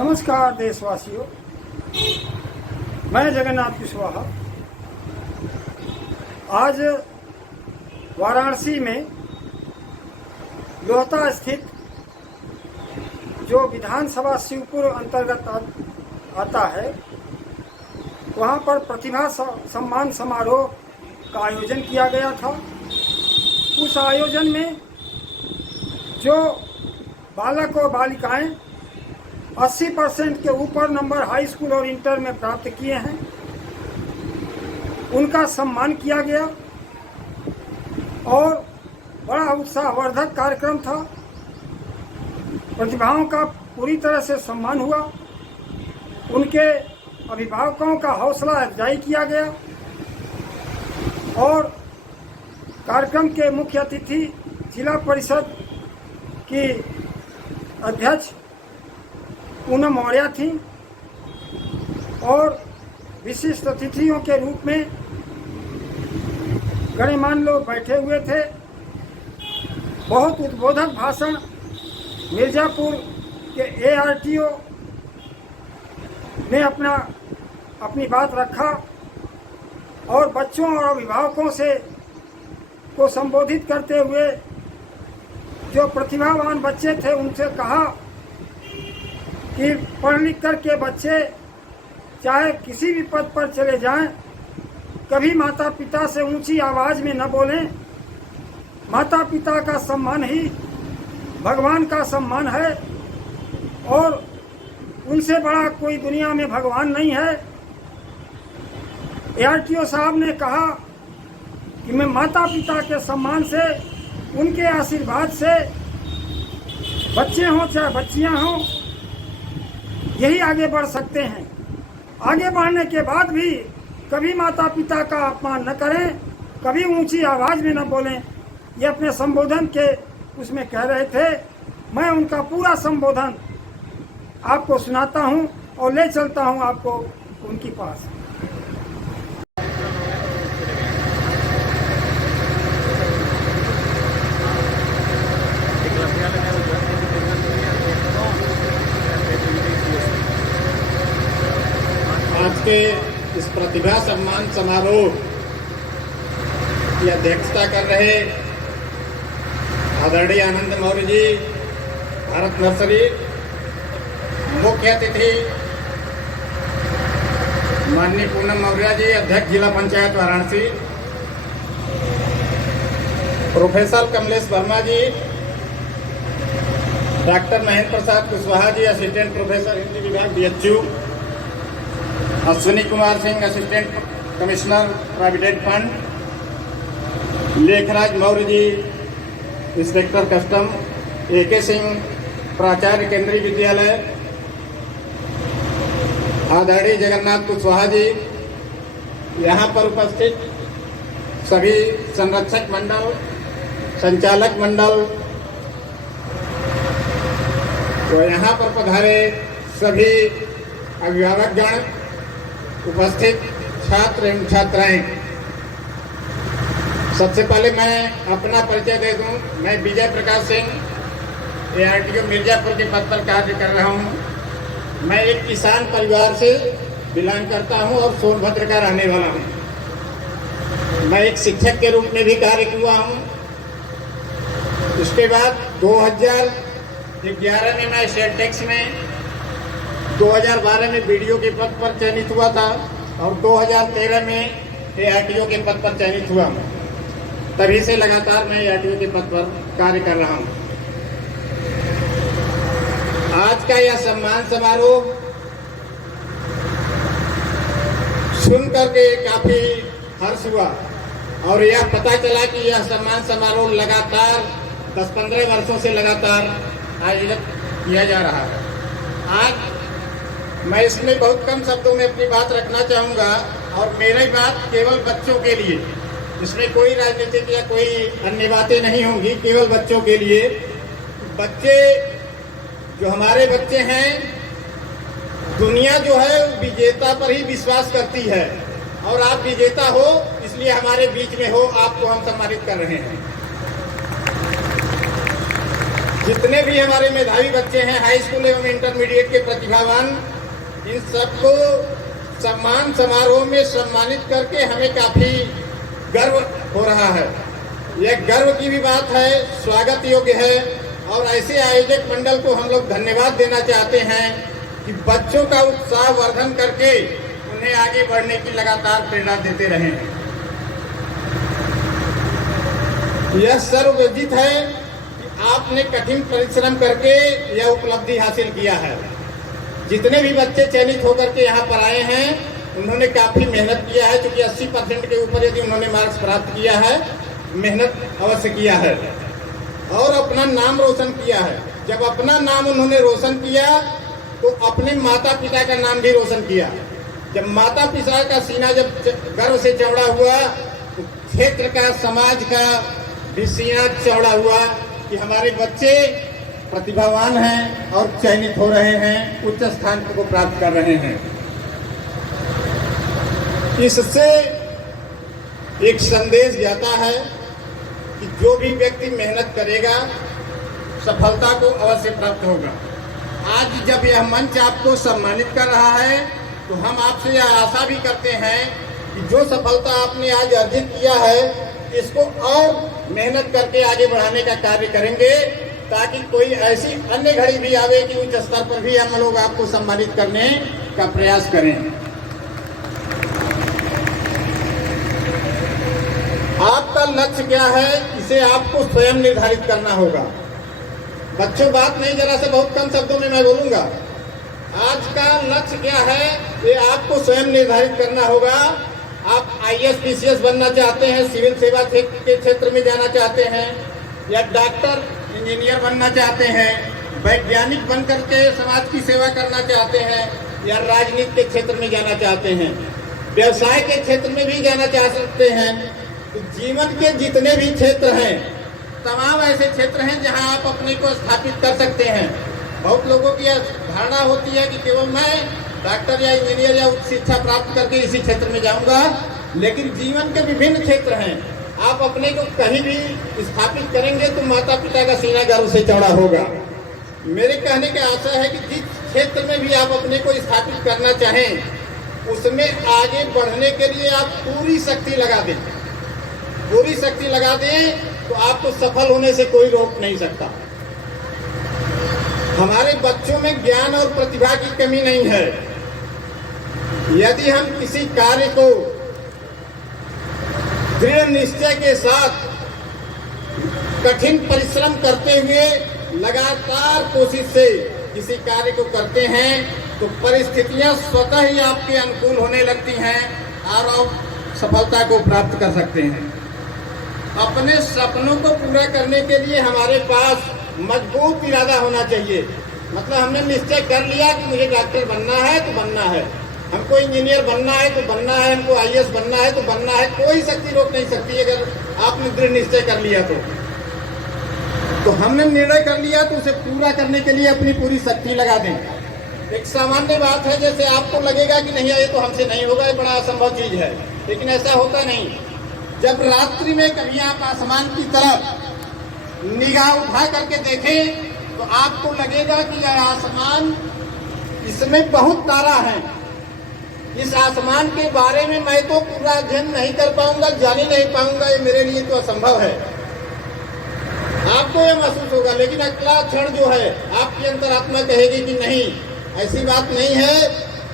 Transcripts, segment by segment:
नमस्कार देशवासियों, मैं जगन्नाथ कुशवाहा आज वाराणसी में लोहता स्थित जो विधानसभा शिवपुर अंतर्गत आता है, वहां पर प्रतिभा सम्मान समारोह का आयोजन किया गया था। उस आयोजन में जो बालक और बालिकाएं 80% के ऊपर नंबर हाई स्कूल और इंटर में प्राप्त किए हैं, उनका सम्मान किया गया और बड़ा उत्साहवर्धक कार्यक्रम था। प्रतिभाओं का पूरी तरह से सम्मान हुआ, उनके अभिभावकों का हौसला अफजाई किया गया और कार्यक्रम के मुख्य अतिथि जिला परिषद की अध्यक्ष पूनम मौर्य थी और विशिष्ट अतिथियों के रूप में गणमान्य लोग बैठे हुए थे। बहुत उद्बोधक भाषण मिर्जापुर के ARTO ने अपनी बात रखा और बच्चों और अभिभावकों से को संबोधित करते हुए जो प्रतिभावान बच्चे थे उनसे कहा कि पढ़ लिख कर के बच्चे चाहे किसी भी पद पर चले जाएं, कभी माता पिता से ऊंची आवाज में न बोलें। माता पिता का सम्मान ही भगवान का सम्मान है और उनसे बड़ा कोई दुनिया में भगवान नहीं है। ARTO साहब ने कहा कि मैं माता पिता के सम्मान से, उनके आशीर्वाद से बच्चे हों चाहे बच्चियां हों, यही आगे बढ़ सकते हैं। आगे बढ़ने के बाद भी कभी माता पिता का अपमान न करें, कभी ऊंची आवाज में न बोलें। ये अपने संबोधन के उसमें कह रहे थे। मैं उनका पूरा संबोधन आपको सुनाता हूं और ले चलता हूं आपको उनके पास। आज के इस प्रतिभा सम्मान समारोह की अध्यक्षता कर रहे आदरणीय आनंद मौर्य जी, भारत नर्सरी, मुख्य अतिथि माननीय पूनम मौर्य जी, अध्यक्ष जिला panchayat Varanasi, professor Kamlesh Verma ji, doctor Mahendra Prasad Kushwaha ji, assistant professor Hindi विभाग BHU, Ashwini Kumar Singh, assistant commissioner provident fund, Lekhraj Maurya ji, inspector custom, AK Singh, प्राचार्य केंद्रीय विद्यालय, आदरणीय जगन्नाथ कुशवाहा जी, यहाँ पर उपस्थित सभी संरक्षक मंडल, संचालक मंडल, तो यहाँ पर पधारे सभी अभिभावकगण, उपस्थित छात्र एवं छात्राएं। सबसे पहले मैं अपना परिचय दे दूं। मैं विजय प्रकाश सिंह, ARTO मिर्जापुर के पद पर कार्य कर रहा हूं। मैं एक किसान परिवार से बिलोंग करता हूं और सोनभद्र का रहने वाला हूं। मैं एक शिक्षक के रूप में भी कार्य किया हूं। उसके बाद 2011 में मैं सेलटेक्स में, 2012 में BDO के पद पर चयनित हुआ था और 2013 में ARTO के पद पर चयनित हुआ। तभी से लगातार मैं ARTO के पद पर कार्य कर रहा हूं। आज का यह सम्मान समारोह सुन करके काफी हर्ष हुआ और यह पता चला कि यह सम्मान समारोह लगातार 10-15 वर्षों से लगातार आयोजित किया जा रहा है। आज मैं इसमें बहुत कम शब्दों में अपनी बात रखना चाहूँगा और मेरी बात केवल बच्चों के लिए, इसमें कोई राजनीतिक या कोई अन्य बातें नहीं होंगी, केवल बच्चों के लिए। बच्चे जो हमारे बच्चे हैं, दुनिया जो है विजेता पर ही विश्वास करती है और आप विजेता हो, इसलिए हमारे बीच में हो, आपको हम सम्मानित कर रहे हैं। जितने भी हमारे मेधावी बच्चे हैं, हाई स्कूल एवं इंटरमीडिएट के प्रतिभावान, इन सबको सम्मान समारोह में सम्मानित करके हमें काफी गर्व हो रहा है। यह गर्व की भी बात है, स्वागत योग्य है। और ऐसे आयोजक मंडल को हम लोग धन्यवाद देना चाहते हैं कि बच्चों का उत्साह वर्धन करके उन्हें आगे बढ़ने की लगातार प्रेरणा देते रहे। यह सर्वविदित है कि आपने कठिन परिश्रम करके यह उपलब्धि हासिल किया है। जितने भी बच्चे चयनित होकर के यहाँ पर आए हैं, उन्होंने काफी मेहनत किया है, क्योंकि 80% के ऊपर यदि उन्होंने मार्क्स प्राप्त किया है, मेहनत अवश्य किया है और अपना नाम रोशन किया है। जब अपना नाम उन्होंने रोशन किया तो अपने माता पिता का नाम भी रोशन किया। जब माता पिता का सीना जब गर्व से चौड़ा हुआ तो क्षेत्र का, समाज का भी सीना चौड़ा हुआ कि हमारे बच्चे प्रतिभावान हैं और चयनित हो रहे हैं, उच्च स्थान को प्राप्त कर रहे हैं। इससे एक संदेश जाता है कि जो भी व्यक्ति मेहनत करेगा सफलता को अवश्य प्राप्त होगा। आज जब यह मंच आपको सम्मानित कर रहा है तो हम आपसे यह आशा भी करते हैं कि जो सफलता आपने आज अर्जित किया है, इसको और मेहनत करके आगे बढ़ाने का कार्य करेंगे, ताकि कोई ऐसी अन्य घड़ी भी आवे कि उच्च स्तर पर भी हम लोग आपको सम्मानित करने का प्रयास करें। आपका लक्ष्य क्या है, इसे आपको स्वयं निर्धारित करना होगा। बच्चों, बात नहीं, जरा से बहुत कम शब्दों में मैं बोलूंगा। आज का लक्ष्य क्या है, ये आपको स्वयं निर्धारित करना होगा। आप IAS PCS बनना चाहते हैं, सिविल सेवा के क्षेत्र में जाना चाहते हैं, या डॉक्टर इंजीनियर बनना चाहते हैं, वैज्ञानिक बनकर के समाज की सेवा करना चाहते हैं, या राजनीति के क्षेत्र में जाना चाहते हैं, व्यवसाय के क्षेत्र में भी जाना चाह सकते हैं। तो जीवन के जितने भी क्षेत्र हैं, तमाम ऐसे क्षेत्र हैं जहां आप अपने को स्थापित कर सकते हैं। बहुत लोगों की धारणा होती है कि केवल मैं डॉक्टर या इंजीनियर या उच्च शिक्षा प्राप्त करके इसी क्षेत्र में जाऊंगा, लेकिन जीवन के विभिन्न क्षेत्र हैं। आप अपने को कहीं भी स्थापित करेंगे तो माता पिता का सीना गर्व से चौड़ा होगा। मेरे कहने का आशा है कि जिस क्षेत्र में भी आप अपने को स्थापित करना चाहें, उसमें आगे बढ़ने के लिए आप पूरी शक्ति लगा दें। पूरी शक्ति लगा दें तो आपको सफल होने से कोई रोक नहीं सकता। हमारे बच्चों में ज्ञान और प्रतिभा की कमी नहीं है। यदि हम किसी कार्य को दृढ़ निश्चय के साथ कठिन परिश्रम करते हुए लगातार कोशिश से किसी कार्य को करते हैं तो परिस्थितियां स्वतः ही आपके अनुकूल होने लगती हैं और आप सफलता को प्राप्त कर सकते हैं। अपने सपनों को पूरा करने के लिए हमारे पास मजबूत इरादा होना चाहिए। मतलब हमने निश्चय कर लिया कि मुझे डॉक्टर बनना है तो बनना है, हमको इंजीनियर बनना है तो बनना है, हमको IAS बनना है तो बनना है। कोई शक्ति रोक नहीं सकती अगर आपने दृढ़ निश्चय कर लिया तो हमने निर्णय कर लिया तो उसे पूरा करने के लिए अपनी पूरी शक्ति लगा दें। एक सामान्य बात है, जैसे आपको लगेगा कि नहीं ये तो हमसे नहीं होगा, ये बड़ा असंभव चीज है, लेकिन ऐसा होता नहीं। जब रात्रि में कभी आप आसमान की तरफ निगाह उठा करके देखें तो आपको लगेगा कि यह आसमान, इसमें बहुत तारा है। इस आसमान के बारे में मैं तो पूरा अध्ययन नहीं कर पाऊंगा, जान ही नहीं पाऊंगा, ये मेरे लिए तो असंभव है। आपको यह महसूस होगा, लेकिन अगला क्षण जो है आपकी अंतरात्मा कहेगी कि नहीं, ऐसी बात नहीं है,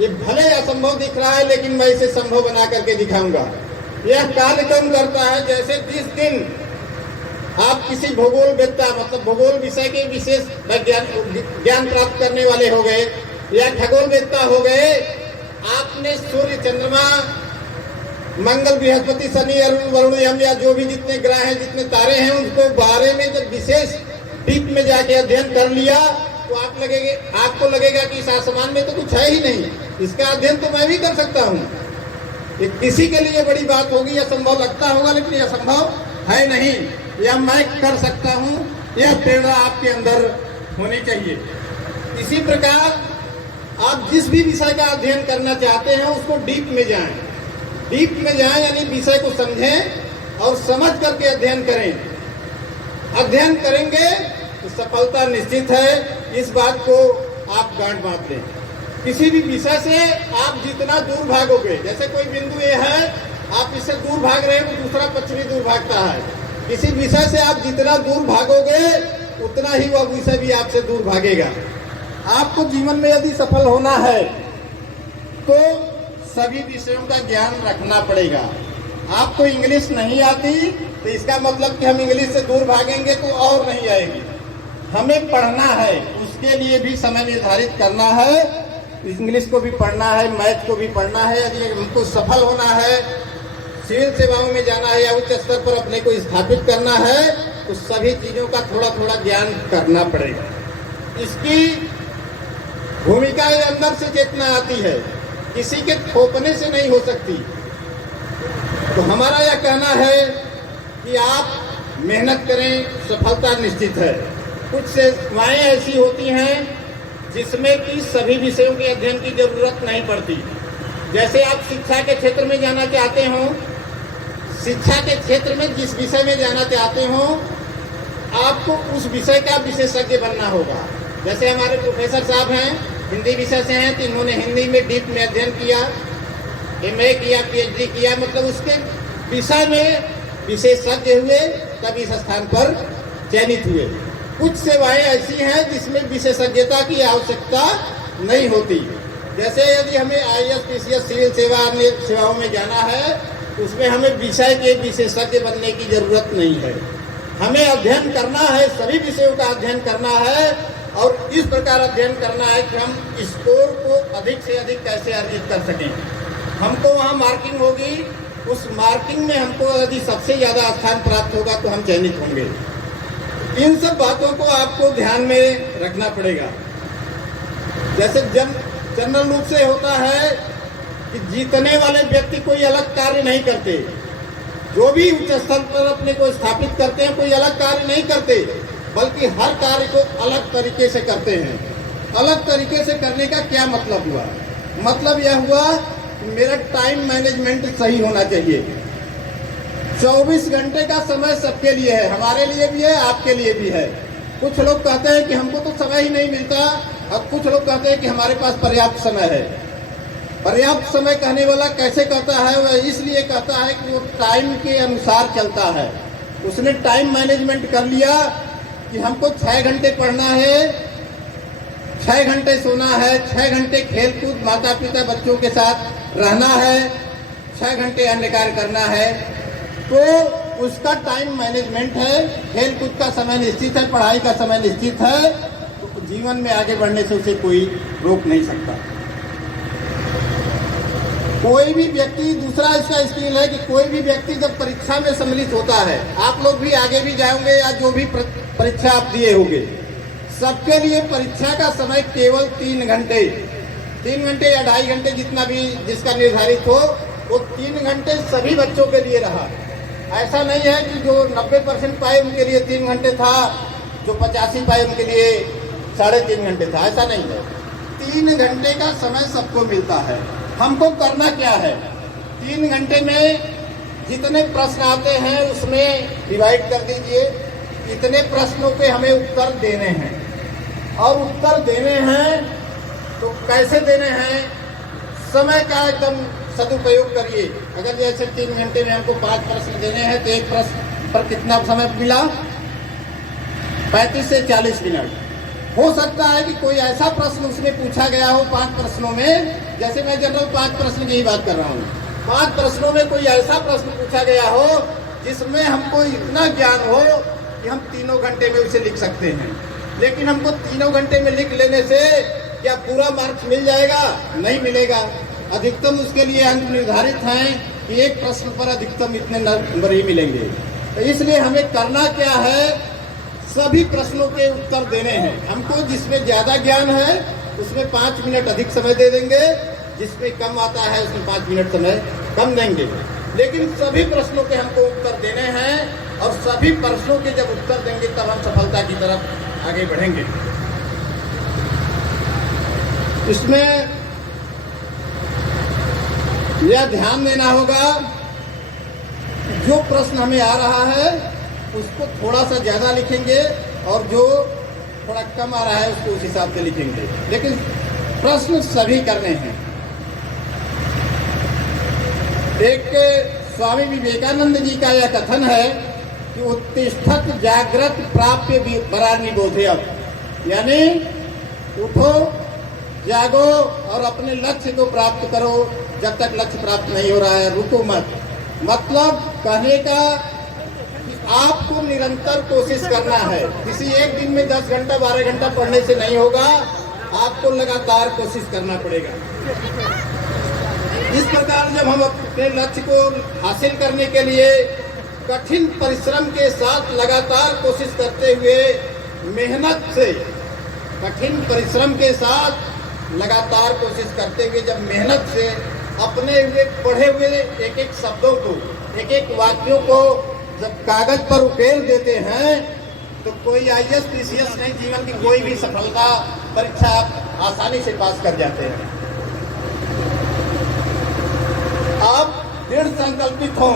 ये भले असंभव दिख रहा है लेकिन मैं इसे संभव बना करके दिखाऊंगा। यह कार्यक्रम करता है जैसे जिस दिन आप किसी भूगोलवेत्ता, मतलब भूगोल विषय के विशेष ज्ञान प्राप्त करने वाले हो गए या खगोलवेत्ता हो गए, आपने सूर्य, चंद्रमा, मंगल, बृहस्पति, शनि, अरुण, वरुण, यम या जो भी जितने ग्रह हैं, जितने तारे हैं, उनको बारे में जब विशेष डीप में जाके अध्ययन कर लिया तो आपको लगेगा कि इस आसमान में तो कुछ है ही नहीं, इसका अध्ययन तो मैं भी कर सकता हूँ। ये किसी के लिए बड़ी बात होगी, असंभव लगता होगा, लेकिन यह असंभव है नहीं, यह मैं कर सकता हूँ। यह प्रेरणा आपके अंदर होनी चाहिए। इसी प्रकार आप जिस भी विषय का अध्ययन करना चाहते हैं उसको डीप में जाएं। डीप में जाएं यानी विषय को समझें और समझ करके अध्ययन करें। अध्ययन करेंगे तो सफलता निश्चित है। इस बात को आप गांठ बांध लें। किसी भी विषय से आप जितना दूर भागोगे, जैसे कोई बिंदु ए है, आप इससे दूर भाग रहे हैं तो दूसरा पक्ष भी दूर भागता है। किसी विषय से आप जितना दूर भागोगे उतना ही वह विषय भी आपसे दूर भागेगा। आपको जीवन में यदि सफल होना है तो सभी विषयों का ज्ञान रखना पड़ेगा। आपको इंग्लिश नहीं आती तो इसका मतलब कि हम इंग्लिश से दूर भागेंगे तो और नहीं आएगी। हमें पढ़ना है, उसके लिए भी समय निर्धारित करना है। इंग्लिश को भी पढ़ना है, मैथ को भी पढ़ना है। यदि हमको सफल होना है, सिविल सेवाओं में जाना है या उच्च स्तर पर अपने को स्थापित करना है, तो सभी चीजों का थोड़ा थोड़ा ज्ञान करना पड़ेगा। इसकी भूमिका अंदर से चेतना आती है, किसी के थोपने से नहीं हो सकती। तो हमारा यह कहना है कि आप मेहनत करें, सफलता निश्चित है। कुछ सेवाएं ऐसी होती हैं जिसमें कि सभी विषयों के अध्ययन की जरूरत नहीं पड़ती। जैसे आप शिक्षा के क्षेत्र में जाना चाहते हो, शिक्षा के क्षेत्र में जिस विषय में जाना चाहते हो, आपको उस विषय का विशेषज्ञ बनना होगा। जैसे हमारे प्रोफेसर साहब हैं, हिंदी विषय से हैं, तो इन्होंने हिंदी में डीप में अध्ययन किया, MA किया, PhD किया, मतलब उसके विषय में विशेषज्ञ हुए, तब इस स्थान पर चयनित हुए। कुछ सेवाएं ऐसी हैं जिसमें विशेषज्ञता की आवश्यकता नहीं होती। जैसे यदि हमें IAS, PCS, सिविल सेवा, अन्य सेवाओं में जाना है, तो उसमें हमें विषय के विशेषज्ञ बनने की जरूरत नहीं है। हमें अध्ययन करना है, सभी विषयों का अध्ययन करना है, और इस प्रकार अध्ययन करना है कि हम स्कोर को अधिक से अधिक कैसे अर्जित कर सकें। हमको वहाँ मार्किंग होगी, उस मार्किंग में हमको यदि सबसे ज़्यादा स्थान प्राप्त होगा तो हम चयनित होंगे। इन सब बातों को आपको ध्यान में रखना पड़ेगा। जैसे जनरल रूप से होता है कि जीतने वाले व्यक्ति कोई अलग कार्य नहीं करते। जो भी उच्च स्तर पर अपने को स्थापित करते हैं, कोई अलग कार्य नहीं करते, बल्कि हर कार्य को अलग तरीके से करते हैं। अलग तरीके से करने का क्या मतलब हुआ? मतलब यह हुआ कि मेरा टाइम मैनेजमेंट सही होना चाहिए। 24 घंटे का समय सबके लिए है, हमारे लिए भी है, आपके लिए भी है। कुछ लोग कहते हैं कि हमको तो समय ही नहीं मिलता, और कुछ लोग कहते हैं कि हमारे पास पर्याप्त समय है। पर्याप्त समय कहने वाला कैसे कहता है? वह इसलिए कहता है कि वो टाइम के अनुसार चलता है। उसने टाइम मैनेजमेंट कर लिया कि हमको 6 घंटे पढ़ना है, 6 घंटे सोना है, 6 घंटे खेलकूद, माता पिता बच्चों के साथ रहना है, 6 घंटे अन्य कार्य करना है। तो उसका टाइम मैनेजमेंट है। खेलकूद का समय निश्चित है, पढ़ाई का समय निश्चित है, तो जीवन में आगे बढ़ने से उसे कोई रोक नहीं सकता। कोई भी व्यक्ति, दूसरा इसका स्किल है कि कोई भी व्यक्ति जब परीक्षा में सम्मिलित होता है, आप लोग भी आगे भी जाओगे या जो भी परीक्षा आप दिए होंगे, सबके लिए परीक्षा का समय केवल 3 घंटे, 3 घंटे या 2.5 घंटे, जितना भी जिसका निर्धारित हो, वो 3 घंटे सभी बच्चों के लिए रहा। ऐसा नहीं है कि जो 90% पाए उनके लिए 3 घंटे था, जो 85 पाए उनके लिए 3.5 घंटे था। ऐसा नहीं है, 3 घंटे का समय सबको मिलता है। हमको करना क्या है? 3 घंटे में जितने प्रश्न आते हैं उसमें डिवाइड कर दीजिए। इतने प्रश्नों के हमें उत्तर देने हैं, और उत्तर देने हैं तो कैसे देने हैं? समय का एकदम सदुपयोग करिए। अगर जैसे 3 घंटे में हमको 5 प्रश्न देने हैं, तो एक प्रश्न पर कितना समय मिला? 35 से 40 मिनट। हो सकता है कि कोई ऐसा प्रश्न उसमें पूछा गया हो 5 प्रश्नों में, जैसे मैं जनरल 5 प्रश्न की ही बात कर रहा हूँ, 5 प्रश्नों में कोई ऐसा प्रश्न पूछा गया हो जिसमें हमको इतना ज्ञान हो कि हम 3 घंटे में उसे लिख सकते हैं। लेकिन हमको 3 घंटे में लिख लेने से क्या पूरा मार्क्स मिल जाएगा? नहीं मिलेगा। अधिकतम उसके लिए अंक निर्धारित हैं कि एक प्रश्न पर अधिकतम इतने नंबर ही मिलेंगे। तो इसलिए हमें करना क्या है? सभी प्रश्नों के उत्तर देने हैं। हमको जिसमें ज़्यादा ज्ञान है उसमें 5 मिनट अधिक समय दे देंगे, जिसमें कम आता है उसमें 5 मिनट समय कम देंगे। लेकिन सभी प्रश्नों के हमको उत्तर देने हैं, और सभी प्रश्नों के जब उत्तर देंगे तब हम सफलता की तरफ आगे बढ़ेंगे। इसमें यह ध्यान देना होगा, जो प्रश्न हमें आ रहा है उसको थोड़ा सा ज़्यादा लिखेंगे, और जो थोड़ा कम आ रहा है उसको उस हिसाब से लिखेंगे, लेकिन प्रश्न सभी करने हैं। एक स्वामी विवेकानंद जी का यह कथन है कि उत्तिष्ठत जागृत प्राप्य वरानि बोधयत्, यानी उठो जागो और अपने लक्ष्य को प्राप्त करो, जब तक लक्ष्य प्राप्त नहीं हो रहा है रुको मत। मतलब कहने का कि आपको निरंतर कोशिश करना है, किसी एक दिन में 10 घंटा 12 घंटा पढ़ने से नहीं होगा, आपको लगातार कोशिश करना पड़ेगा। इस प्रकार जब हम अपने लक्ष्य को हासिल करने के लिए कठिन परिश्रम के साथ लगातार कोशिश करते हुए, मेहनत से, कठिन परिश्रम के साथ लगातार कोशिश करते हुए जब मेहनत से अपने हुए पढ़े हुए एक एक शब्दों को, एक एक वाक्यों को जब कागज पर उकेल देते हैं, तो कोई IAS PCS नहीं, जीवन की कोई भी सफलता परीक्षा आप आसानी से पास कर जाते हैं। आप दृढ़ संकल्पित हों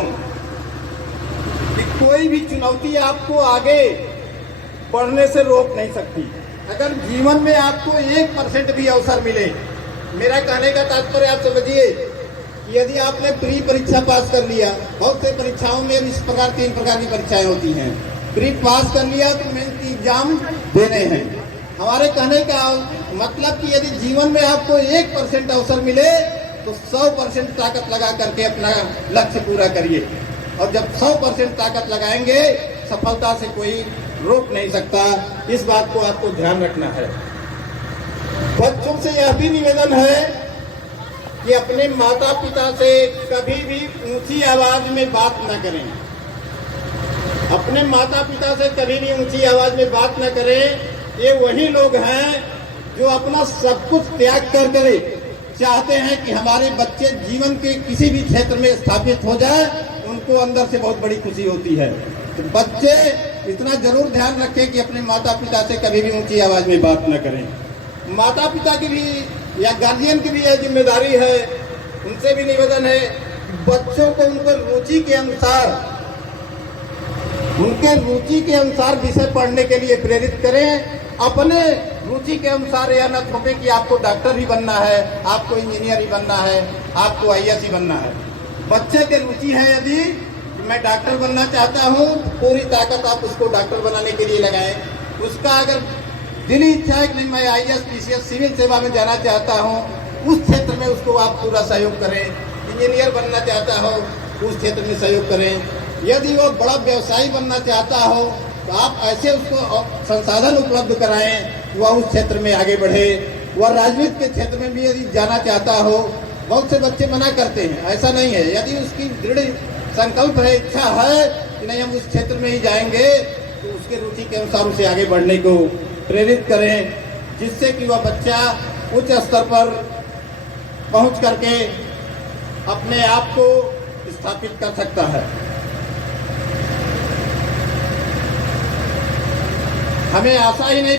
कि कोई भी चुनौती आपको आगे बढ़ने से रोक नहीं सकती। अगर जीवन में आपको 1% भी अवसर मिले, मेरा कहने का तात्पर्य आप समझिए, यदि आपने प्री परीक्षा पास कर लिया, बहुत से परीक्षाओं में इस प्रकार 3 प्रकार की परीक्षाएं होती हैं, प्री पास कर लिया तो मेंस की एग्जाम देने हैं। हमारे कहने का मतलब कि यदि जीवन में आपको 1% अवसर मिले तो 100% ताकत लगा करके अपना लक्ष्य पूरा करिए, और जब 100% ताकत लगाएंगे सफलता से कोई रोक नहीं सकता। इस बात को आपको ध्यान रखना है। बच्चों से यह भी निवेदन है कि अपने माता पिता से कभी भी ऊंची आवाज में बात न करें। अपने माता पिता से कभी भी ऊंची आवाज में बात न करें। ये वही लोग हैं जो अपना सब कुछ त्याग कर करे चाहते हैं कि हमारे बच्चे जीवन के किसी भी क्षेत्र में स्थापित हो जाए, उनको अंदर से बहुत बड़ी खुशी होती है। तो बच्चे इतना जरूर ध्यान रखें कि अपने माता पिता से कभी भी ऊंची आवाज में बात न करें। माता पिता की भी या गार्जियन की भी यह जिम्मेदारी है, उनसे भी निवेदन है बच्चों को उनके रुचि के अनुसार विषय पढ़ने के लिए प्रेरित करें। अपने रुचि के अनुसार यह न थोपे कि आपको डॉक्टर ही बनना है, आपको इंजीनियर ही बनना है, आपको IAS ही बनना है। बच्चे की रुचि है यदि मैं डॉक्टर बनना चाहता हूँ, पूरी ताकत आप उसको डॉक्टर बनाने के लिए लगाएं। उसका अगर दिली इच्छा है कि नहीं मैं IAS PCS सिविल सेवा में जाना चाहता हूँ, उस क्षेत्र में उसको आप पूरा सहयोग करें। इंजीनियर बनना चाहता हो उस क्षेत्र में सहयोग करें। यदि वो बड़ा व्यवसायी बनना चाहता हो तो आप ऐसे उसको संसाधन उपलब्ध कराएं, वह उस क्षेत्र में आगे बढ़े। वह राजनीति के क्षेत्र में भी यदि जाना चाहता हो, बहुत से बच्चे मना करते हैं, ऐसा नहीं है। यदि उसकी दृढ़ संकल्प है, इच्छा है कि नहीं हम उस क्षेत्र में ही जाएंगे, तो उसके रुचि के अनुसार उसे आगे बढ़ने को प्रेरित करें, जिससे कि वह बच्चा उच्च स्तर पर पहुंच करके अपने आप को स्थापित कर सकता है। हमें आशा ही नहीं